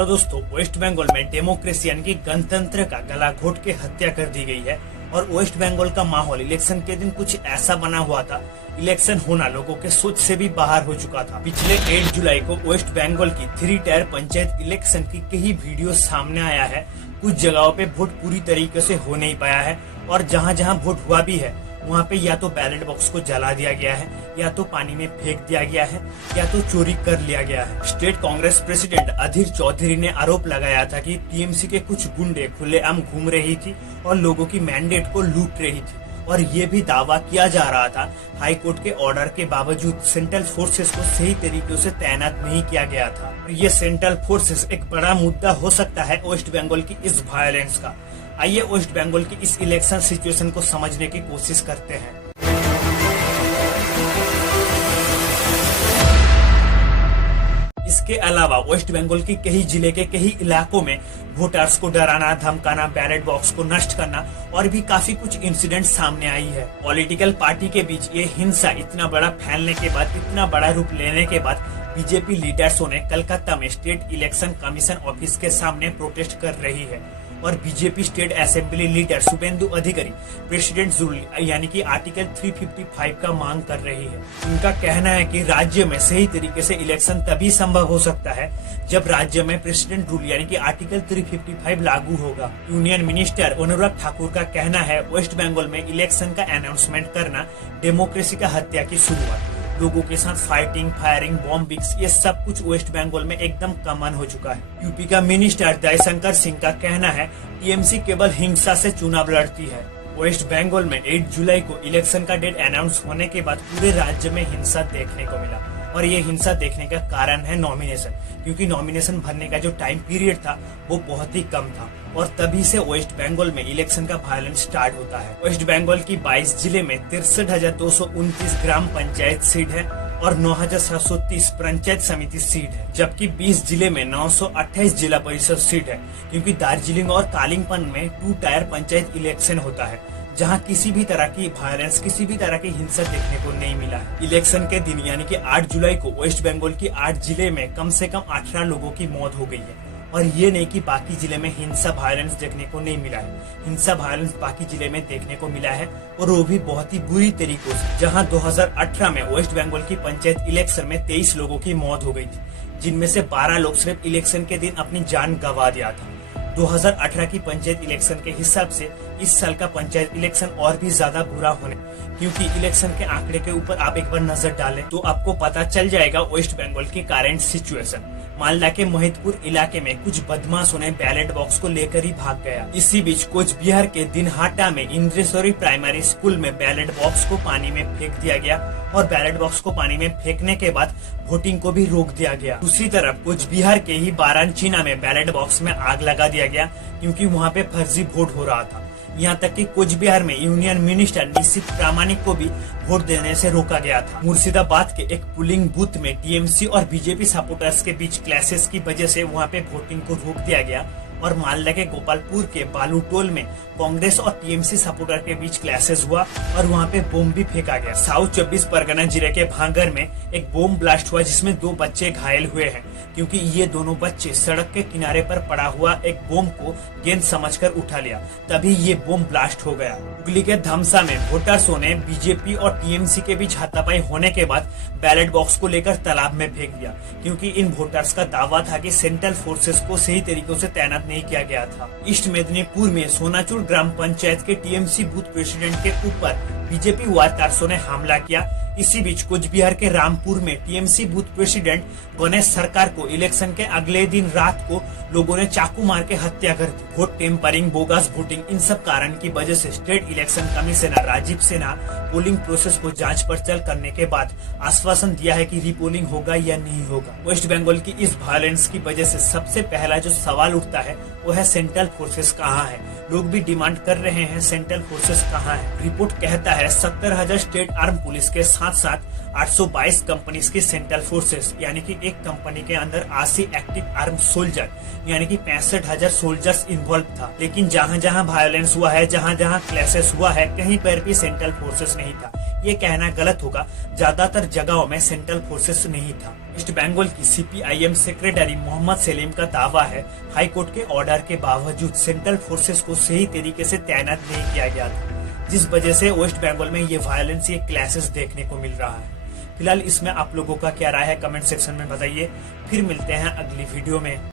Hello दोस्तों, waste Bengal में democracy यानी कि गणतंत्र का गला घोट के हत्या कर दी गई है और वेस्ट बंगाल का माहौल इलेक्शन के दिन कुछ ऐसा बना हुआ था। इलेक्शन होना लोगों के सोच से भी बाहर हो चुका था। पिछले 8 जुलाई को वेस्ट बंगाल की 3 टायर पंचायत इलेक्शन की कई वीडियो सामने आया है। कुछ जगहों पे वोट पूरी तरीके से हो नहीं पाया है और जहां जहां वोट हुआ भी है वहां पे या तो बैलेट बॉक्स को जला दिया गया है, या तो पानी में फेंक दिया गया है, या तो चोरी कर लिया गया है। स्टेट कांग्रेस प्रेसिडेंट अधीर चौधरी ने आरोप लगाया था कि टीएमसी के कुछ गुंडे खुलेआम घूम रही थी और लोगों की मैंडेट को लूट रही थी। और ये भी दावा किया जा रहा था हाई कोर्ट के ऑर्डर के बावजूद सेंट्रल फोर्सेस को सही तरीके से तैनात नहीं किया गया था। ये सेंट्रल फोर्सेस एक बड़ा मुद्दा हो सकता है वेस्ट बंगाल की इस वायलेंस का। आइए वेस्ट बंगाल की इस इलेक्शन सिचुएशन को समझने की कोशिश करते हैं। इसके अलावा वेस्ट बंगाल की कई जिले के कई इलाकों में वोटर्स को डराना, धमकाना, बैलेट बॉक्स को नष्ट करना और भी काफी कुछ इंसिडेंट सामने आई है। पॉलिटिकल पार्टी के बीच ये हिंसा इतना बड़ा फैलने के बाद, इतना बड़ा रूप लेने के बाद बीजेपी लीडर्सों ने कलकत्ता में स्टेट इलेक्शन कमीशन ऑफिस के सामने प्रोटेस्ट कर रही है और BJP state assembly leader Suvendu Adhikari president rule यानी कि आर्टिकल 355 का मांग कर रही है। उनका कहना है कि राज्य में सही तरीके से इलेक्शन तभी संभव हो सकता है जब राज्य में प्रेसिडेंट रूल यानी कि आर्टिकल 355 लागू होगा। यूनियन मिनिस्टर अनुराग ठाकुर का कहना है वेस्ट बंगाल में इलेक्शन का अनाउंसमेंट करना डेमोक्रेसी का हत्या की शुरुआत। लोगों के साथ फाइटिंग, फायरिंग, बॉम्बिंग्स ये सब कुछ वेस्ट बंगाल में एकदम कॉमन हो चुका है। यूपी का मिनिस्टर जयशंकर सिंह का कहना है टीएमसी केवल हिंसा से चुनाव लड़ती है। वेस्ट बंगाल में 8 जुलाई को इलेक्शन का डेट अनाउंस होने के बाद पूरे राज्य में हिंसा देखने को मिला और ये हिंसा देखने का कारण है नॉमिनेशन, क्योंकि नॉमिनेशन भरने का जो टाइम पीरियड था वो बहुत ही कम था और तभी से वेस्ट बंगाल में इलेक्शन का वायलेंस स्टार्ट होता है। वेस्ट बंगाल की 22 जिले में 63,229 ग्राम पंचायत सीट है और 9,730 पंचायत समिति सीट है, जबकि 20 जिले में 928 जिला परिषद सीट है, क्योंकि दार्जिलिंग और कालिम्पोंग में 2 टायर पंचायत इलेक्शन होता है जहां किसी भी तरह की वायलेंस, किसी भी तरह की हिंसा देखने को नहीं मिला है। इलेक्शन के दिन यानी कि 8 जुलाई को वेस्ट बंगाल की 8 जिले में कम से कम 18 लोगों की मौत हो गई है और ये नहीं कि बाकी जिले में हिंसा वायलेंस देखने को नहीं मिला है। हिंसा वायलेंस बाकी जिले में देखने को मिला है और वो भी बहुत ही बुरी तरीकों से। जहां 2018 में वेस्ट बंगाल की पंचायत इलेक्शन में 23 लोगों की मौत हो गई थी, जिनमें से 12 लोग सिर्फ इलेक्शन के दिन अपनी जान गंवा दिया था। 2018 की पंचायत इलेक्शन के हिसाब से इस साल का पंचायत इलेक्शन और भी ज्यादा बुरा होने, क्योंकि इलेक्शन के आंकड़े के ऊपर आप एक बार नजर डालें तो आपको पता चल जाएगा वेस्ट बंगाल की करंट सिचुएशन। मालदा के मोहितपुर इलाके में कुछ बदमाशों ने बैलेट बॉक्स को लेकर ही भाग गया। इसी बीच कोच बिहार के दिनहाटा में इंद्रेश्वरी प्राइमरी स्कूल में बैलेट बॉक्स को पानी में फेंक दिया गया और बैलेट बॉक्स को पानी में फेंकने के बाद वोटिंग को भी रोक दिया गया। दूसरी तरफ कोच बिहार के ही बारानचीना में बैलेट बॉक्स में आग लगा दिया गया, क्योंकि वहाँ पे फर्जी वोट हो रहा था। यहाँ तक कि कोच बिहार में यूनियन मिनिस्टर निशित प्रामाणिक को भी वोट देने से रोका गया था। मुर्शिदाबाद के एक पोलिंग बूथ में टीएमसी और बीजेपी सपोर्टर्स के बीच क्लैशेस की वजह से वहाँ पे वोटिंग को रोक दिया गया और मालदा के गोपालपुर के बालूटोल में कांग्रेस और टीएमसी सपोर्टर के बीच क्लैशेस हुआ और वहाँ पे बम भी फेंका गया। साउथ 24 परगना जिले के भांगर में एक बम ब्लास्ट हुआ जिसमें 2 बच्चे घायल हुए हैं, क्योंकि ये दोनों बच्चे सड़क के किनारे पर पड़ा हुआ एक बम को गेंद समझकर उठा लिया, तभी ये बम ब्लास्ट हो गया। हुगली के धमसा में वोटर्सों ने बीजेपी और टीएमसी के बीच हाथापाई होने के बाद बैलेट बॉक्स को लेकर तालाब में फेंक दिया, क्योंकि इन वोटर्स का दावा था कि सेंट्रल फोर्सेस को सही तरीकों से तैनात नहीं किया गया था। ईस्ट मेदिनीपुर में सोनाचूर ग्राम पंचायत के टीएमसी बूथ प्रेसिडेंट के ऊपर बीजेपी वारकर्सों ने हमला किया। इसी बीच कुछ बिहार के रामपुर में टीएमसी बूथ प्रेसिडेंट गणेश सरकार को इलेक्शन के अगले दिन रात को लोगों ने चाकू मार के हत्या कर दी। वोट टेम्परिंग, बोगस वोटिंग, इन सब कारण की वजह से state election commissioner Rajiv Sinha polling process को जांच पड़ताल करने के बाद आश्वासन दिया है कि रीपोलिंग होगा या नहीं होगा। वेस्ट बंगाल की इस वायलेंस की वजह से सबसे पहला जो सवाल उठता है वो है सेंट्रल फोर्सेस कहाँ है। लोग भी डिमांड कर रहे हैं सेंट्रल फोर्सेस कहाँ है। रिपोर्ट कहता है 70,000 स्टेट आर्म पुलिस के साथ साथ 822 कंपनीज की सेंट्रल फोर्सेस यानी कि एक कंपनी के अंदर 80 एक्टिव आर्म सोल्जर यानी कि 65,000 सोल्जर्स इन्वॉल्व था। लेकिन जहाँ जहाँ वायलेंस हुआ है, जहाँ जहाँ क्लैशेस हुआ है, कहीं पर भी सेंट्रल फोर्सेस नहीं था। ये कहना गलत होगा, ज्यादातर जगहों में सेंट्रल फोर्सेस नहीं था। वेस्ट बंगाल की सीपीआईएम सेक्रेटरी मोहम्मद सलीम का दावा है, हाईकोर्ट के ऑर्डर के बावजूद सेंट्रल फोर्सेस को सही तरीके से तैनात नहीं किया गया था, जिस वजह से वेस्ट बंगाल में ये वायलेंस, ये क्लैशेस देखने को मिल रहा है। फिलहाल इसमें आप लोगों का क्या राय है, कमेंट सेक्शन में बताइए। फिर मिलते हैं अगली वीडियो में।